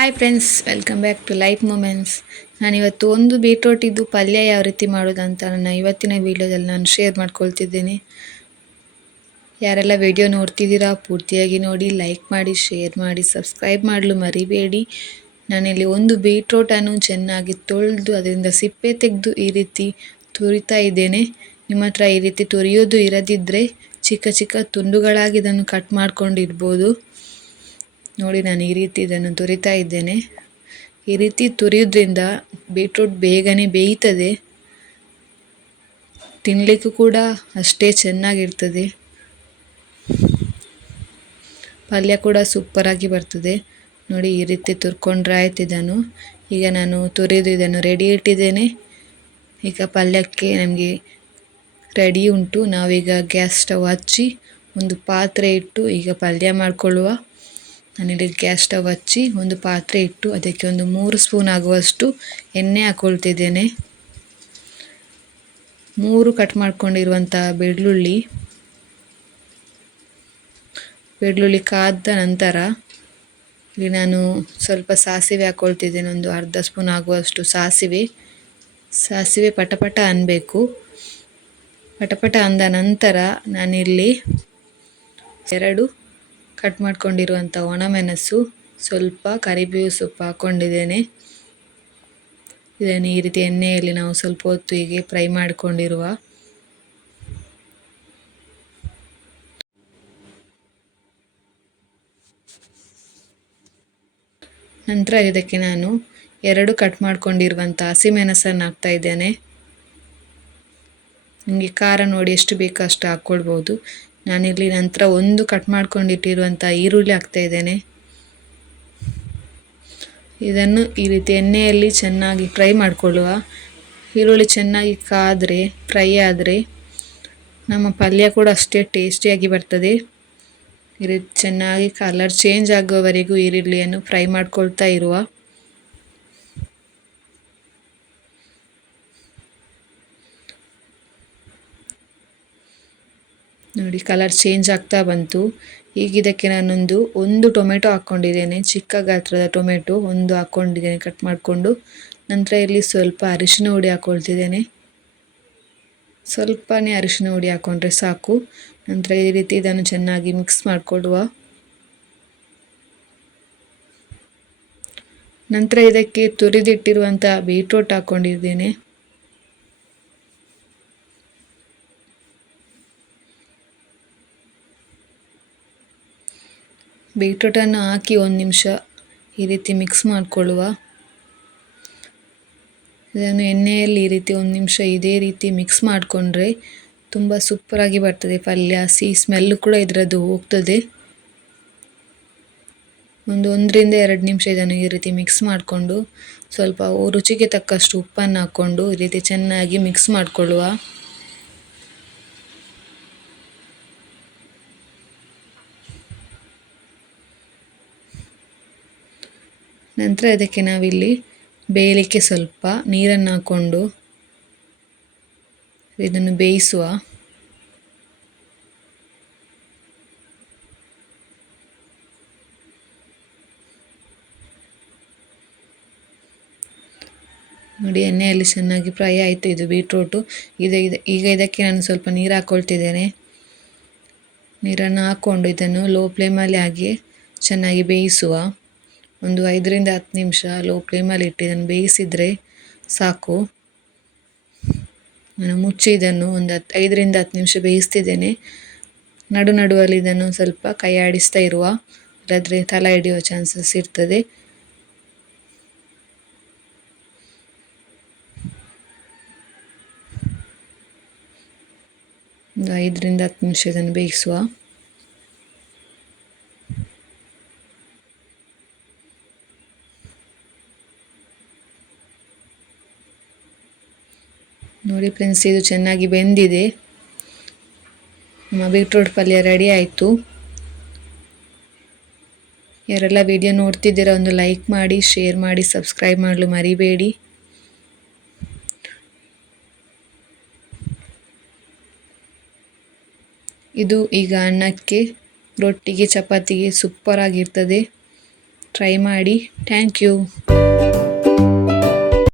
Hi friends welcome back to life moments ನಾನಿವತ್ತು ಒಂದು ಬೀಟ್ರೋಟಿದ್ದು ಪಲ್ಯ ಯಾವ ರೀತಿ ಮಾಡೋದು ಅಂತ ನನ್ನ ಇವತ್ತಿನ ವೀಡಿಯೋದಲ್ಲಿ ನಾನು ಶೇರ್ ಮಾಡ್ಕೊಳ್ತಿದ್ದೀನಿ. ಯಾರೆಲ್ಲ ವಿಡಿಯೋ ನೋಡ್ತಿದ್ದೀರಾ, ಪೂರ್ತಿಯಾಗಿ ನೋಡಿ ಲೈಕ್ ಮಾಡಿ ಶೇರ್ ಮಾಡಿ ಸಬ್ಸ್ಕ್ರೈಬ್ ಮಾಡಲು ಮರಿಬೇಡಿ. ನಾನಿಲ್ಲಿ ಒಂದು ಬೀಟ್ರೋಟನ್ನು ಚೆನ್ನಾಗಿ ತೊಳೆದು ಅದರಿಂದ ಸಿಪ್ಪೆ ತೆಗೆದು ಈ ರೀತಿ ತುರಿತಾ ಇದ್ದೇನೆ. ನಿಮ್ಮ ಹತ್ರ ಈ ರೀತಿ ತುರಿಯೋದು ಇರದಿದ್ದರೆ ಚಿಕ್ಕ ಚಿಕ್ಕ ತುಂಡುಗಳಾಗಿ ಇದನ್ನು ಕಟ್ ಮಾಡ್ಕೊಂಡಿರ್ಬೋದು. ನೋಡಿ, ನಾನು ಈ ರೀತಿ ಇದನ್ನು ತುರಿತಾ ಇದ್ದೇನೆ. ಈ ರೀತಿ ತುರಿಯೋದ್ರಿಂದ ಬೀಟ್ರೂಟ್ ಬೇಗನೆ ಬೇಯ್ತದೆ. ತಿನ್ನಲಿಕ್ಕೂ ಕೂಡ ಅಷ್ಟೇ ಚೆನ್ನಾಗಿರ್ತದೆ. ಪಲ್ಯ ಕೂಡ ಸೂಪರಾಗಿ ಬರ್ತದೆ. ನೋಡಿ, ಈ ರೀತಿ ತುರ್ಕೊಂಡ್ರೆ ಆಯ್ತು ಇದನ್ನು. ಈಗ ನಾನು ತುರಿದು ಇದನ್ನು ರೆಡಿ ಇಟ್ಟಿದ್ದೇನೆ. ಈಗ ಪಲ್ಯಕ್ಕೆ ನಮಗೆ ರೆಡಿ ಉಂಟು. ನಾವೀಗ ಗ್ಯಾಸ್ ಸ್ಟವ್ ಹಚ್ಚಿ ಒಂದು ಪಾತ್ರೆ ಇಟ್ಟು ಈಗ ಪಲ್ಯ ಮಾಡಿಕೊಳ್ಳುವ. ನಾನಿಲ್ಲಿ ಗ್ಯಾಸ್ ಸ್ಟವ್ ಹಚ್ಚಿ ಒಂದು ಪಾತ್ರೆ ಇಟ್ಟು ಅದಕ್ಕೆ ಒಂದು ಮೂರು ಸ್ಪೂನ್ ಆಗುವಷ್ಟು ಎಣ್ಣೆ ಹಾಕ್ಕೊಳ್ತಿದ್ದೇನೆ ಮೂರು ಕಟ್ ಮಾಡ್ಕೊಂಡಿರುವಂಥ ಬೆಳ್ಳುಳ್ಳಿ ಬೆಳ್ಳುಳ್ಳಿ ಕಾದ ನಂತರ ಇಲ್ಲಿ ನಾನು ಸ್ವಲ್ಪ ಸಾಸಿವೆ ಹಾಕ್ಕೊಳ್ತಿದ್ದೇನೆ ಒಂದು ಅರ್ಧ ಸ್ಪೂನ್ ಆಗುವಷ್ಟು ಸಾಸಿವೆ. ಸಾಸಿವೆ ಪಟಪಟ ಅನ್ನಬೇಕು ಪಟಪಟ ಅಂದ ನಂತರ ನಾನಿಲ್ಲಿ ಎರಡು ಕಟ್ ಮಾಡ್ಕೊಂಡಿರುವಂಥ ಒಣಮೆಣಸು ಸ್ವಲ್ಪ ಕರಿಬೇವು ಸೊಪ್ಪು ಹಾಕ್ಕೊಂಡಿದ್ದೇನೆ. ಇದನ್ನು ಈ ರೀತಿ ಎಣ್ಣೆಯಲ್ಲಿ ನಾವು ಸ್ವಲ್ಪ ಹೊತ್ತು ಹೀಗೆ ಫ್ರೈ ಮಾಡಿಕೊಂಡಿರುವ. ನಂತರ ಇದಕ್ಕೆ ನಾನು ಎರಡು ಕಟ್ ಮಾಡ್ಕೊಂಡಿರುವಂಥ ಹಸಿಮೆಣಸನ್ನು ಹಾಕ್ತಾ ಇದ್ದೇನೆ. ನಿಮಗೆ ಖಾರ ನೋಡಿ ಎಷ್ಟು ಬೇಕೋ ಅಷ್ಟು ಹಾಕ್ಕೊಳ್ಬೋದು. ನಾನಿಲ್ಲಿ ನಂತರ ಒಂದು ಕಟ್ ಮಾಡ್ಕೊಂಡಿಟ್ಟಿರುವಂಥ ಈರುಳ್ಳಿ ಹಾಕ್ತಾ ಇದ್ದೇನೆ. ಇದನ್ನು ಈ ರೀತಿ ಎಣ್ಣೆಯಲ್ಲಿ ಚೆನ್ನಾಗಿ ಫ್ರೈ ಮಾಡಿಕೊಳ್ಳುವ. ಈರುಳ್ಳಿ ಚೆನ್ನಾಗಿ ಕಾದರೆ, ಫ್ರೈ ಆದರೆ ನಮ್ಮ ಪಲ್ಯ ಕೂಡ ಅಷ್ಟೇ ಟೇಸ್ಟಿಯಾಗಿ ಬರ್ತದೆ. ಈ ರೀತಿ ಚೆನ್ನಾಗಿ ಕಲರ್ ಚೇಂಜ್ ಆಗುವವರೆಗೂ ಈರುಳ್ಳಿಯನ್ನು ಫ್ರೈ ಮಾಡ್ಕೊಳ್ತಾ ಇರುವ. ನೋಡಿ ಕಲರ್ ಚೇಂಜ್ ಆಗ್ತಾ ಬಂತು. ಈಗ ಇದಕ್ಕೆ ನಾನೊಂದು, ಒಂದು ಟೊಮೆಟೊ ಹಾಕ್ಕೊಂಡಿದ್ದೇನೆ. ಚಿಕ್ಕ ಗಾತ್ರದ ಟೊಮೆಟೊ ಒಂದು ಹಾಕ್ಕೊಂಡಿದ್ದೇನೆ ಕಟ್ ಮಾಡಿಕೊಂಡು. ನಂತರ ಇಲ್ಲಿ ಸ್ವಲ್ಪ ಅರಿಶಿನ ಹುಡಿ ಹಾಕ್ಕೊಳ್ತಿದ್ದೇನೆ ಸ್ವಲ್ಪನೇ ಅರಿಶಿನ ಹುಡಿ ಹಾಕ್ಕೊಂಡ್ರೆ ಸಾಕು. ನಂತರ ಈ ರೀತಿ ಇದನ್ನು ಚೆನ್ನಾಗಿ ಮಿಕ್ಸ್ ಮಾಡಿಕೊಡುವ. ನಂತರ ಇದಕ್ಕೆ ತುರಿದಿಟ್ಟಿರುವಂಥ ಬೀಟ್ರೋಟ್ ಹಾಕ್ಕೊಂಡಿದ್ದೇನೆ ಬೀಟ್ರೂಟನ್ನು ಹಾಕಿ ಒಂದು ನಿಮಿಷ ಈ ರೀತಿ ಮಿಕ್ಸ್ ಮಾಡಿಕೊಳ್ಳುವ. ಇದನ್ನು ಎಣ್ಣೆಯಲ್ಲಿ ಈ ರೀತಿ ಒಂದು ನಿಮಿಷ ಇದೇ ರೀತಿ ಮಿಕ್ಸ್ ಮಾಡಿಕೊಂಡ್ರೆ ತುಂಬ ಸೂಪರಾಗಿ ಬರ್ತದೆ ಪಲ್ಯ ಸಿಹಿ ಸ್ಮೆಲ್ಲು ಕೂಡ ಇದರದ್ದು ಹೋಗ್ತದೆ. ಒಂದು ಒಂದರಿಂದ ಎರಡು ನಿಮಿಷ ಇದನ್ನು ಈ ರೀತಿ ಮಿಕ್ಸ್ ಮಾಡಿಕೊಂಡು ಸ್ವಲ್ಪ ರುಚಿಗೆ ತಕ್ಕಷ್ಟು ಉಪ್ಪನ್ನು ಹಾಕ್ಕೊಂಡು ಈ ರೀತಿ ಚೆನ್ನಾಗಿ ಮಿಕ್ಸ್ ಮಾಡಿಕೊಳ್ಳುವ. ನಂತರ ಇದಕ್ಕೆ ನಾವಿಲ್ಲಿ ಬೇಯಲಿಕ್ಕೆ ಸ್ವಲ್ಪ ನೀರನ್ನು ಹಾಕ್ಕೊಂಡು ಇದನ್ನು ಬೇಯಿಸುವ. ನೋಡಿ, ಎಣ್ಣೆಯಲ್ಲಿ ಚೆನ್ನಾಗಿ ಫ್ರೈ ಆಯಿತು. ಇದು ಬೀಟ್ರೂಟು. ಇದು ಈಗ ಇದಕ್ಕೆ ನಾನು ಸ್ವಲ್ಪ ನೀರು ಹಾಕ್ಕೊಳ್ತಿದ್ದೇನೆ ನೀರನ್ನು ಹಾಕ್ಕೊಂಡು ಇದನ್ನು ಲೋ ಫ್ಲೇಮಲ್ಲಿ ಹಾಕಿ ಚೆನ್ನಾಗಿ ಬೇಯಿಸುವ. ಒಂದು ಐದರಿಂದ ಹತ್ತು ನಿಮಿಷ ಲೋ ಫ್ಲೇಮಲ್ಲಿ ಇಟ್ಟು ಇದನ್ನು ಬೇಯಿಸಿದರೆ ಸಾಕು. ನಾನು ಮುಚ್ಚಿ ಇದನ್ನು ಒಂದು ಹತ್ತು, ಐದರಿಂದ ಹತ್ತು ನಿಮಿಷ ಬೇಯಿಸ್ತಿದ್ದೇನೆ. ನಡು ನಡುವಲ್ಲಿ ಇದನ್ನು ಸ್ವಲ್ಪ ಕೈ ಆಡಿಸ್ತಾ ಇರುವ ಇಲ್ಲದ್ರೆ ತಲೆ ಹಿಡಿಯುವ ಚಾನ್ಸಸ್ ಇರ್ತದೆ. ಒಂದು ಐದರಿಂದ ಹತ್ತು ನಿಮಿಷ ಇದನ್ನು ಬೇಯಿಸುವ. ನೋಡಿ ಫ್ರೆಂಡ್ಸ್, ಇದು ಚೆನ್ನಾಗಿ ಬೆಂದಿದೆ. ನಮ್ಮ ಬೀಟ್ರೂಟ್ ಪಲ್ಯ ರೆಡಿ ಆಯಿತು. ಯಾರೆಲ್ಲ ವಿಡಿಯೋ ನೋಡ್ತಿದ್ದೀರಾ, ಒಂದು ಲೈಕ್ ಮಾಡಿ, ಶೇರ್ ಮಾಡಿ, ಸಬ್ಸ್ಕ್ರೈಬ್ ಮಾಡಲು ಮರಿಬೇಡಿ. ಇದು ಈಗ ಅನ್ನಕ್ಕೆ, ರೊಟ್ಟಿಗೆ, ಚಪಾತಿಗೆ ಸೂಪರ್ ಆಗಿರ್ತದೆ ಟ್ರೈ ಮಾಡಿ. Thank you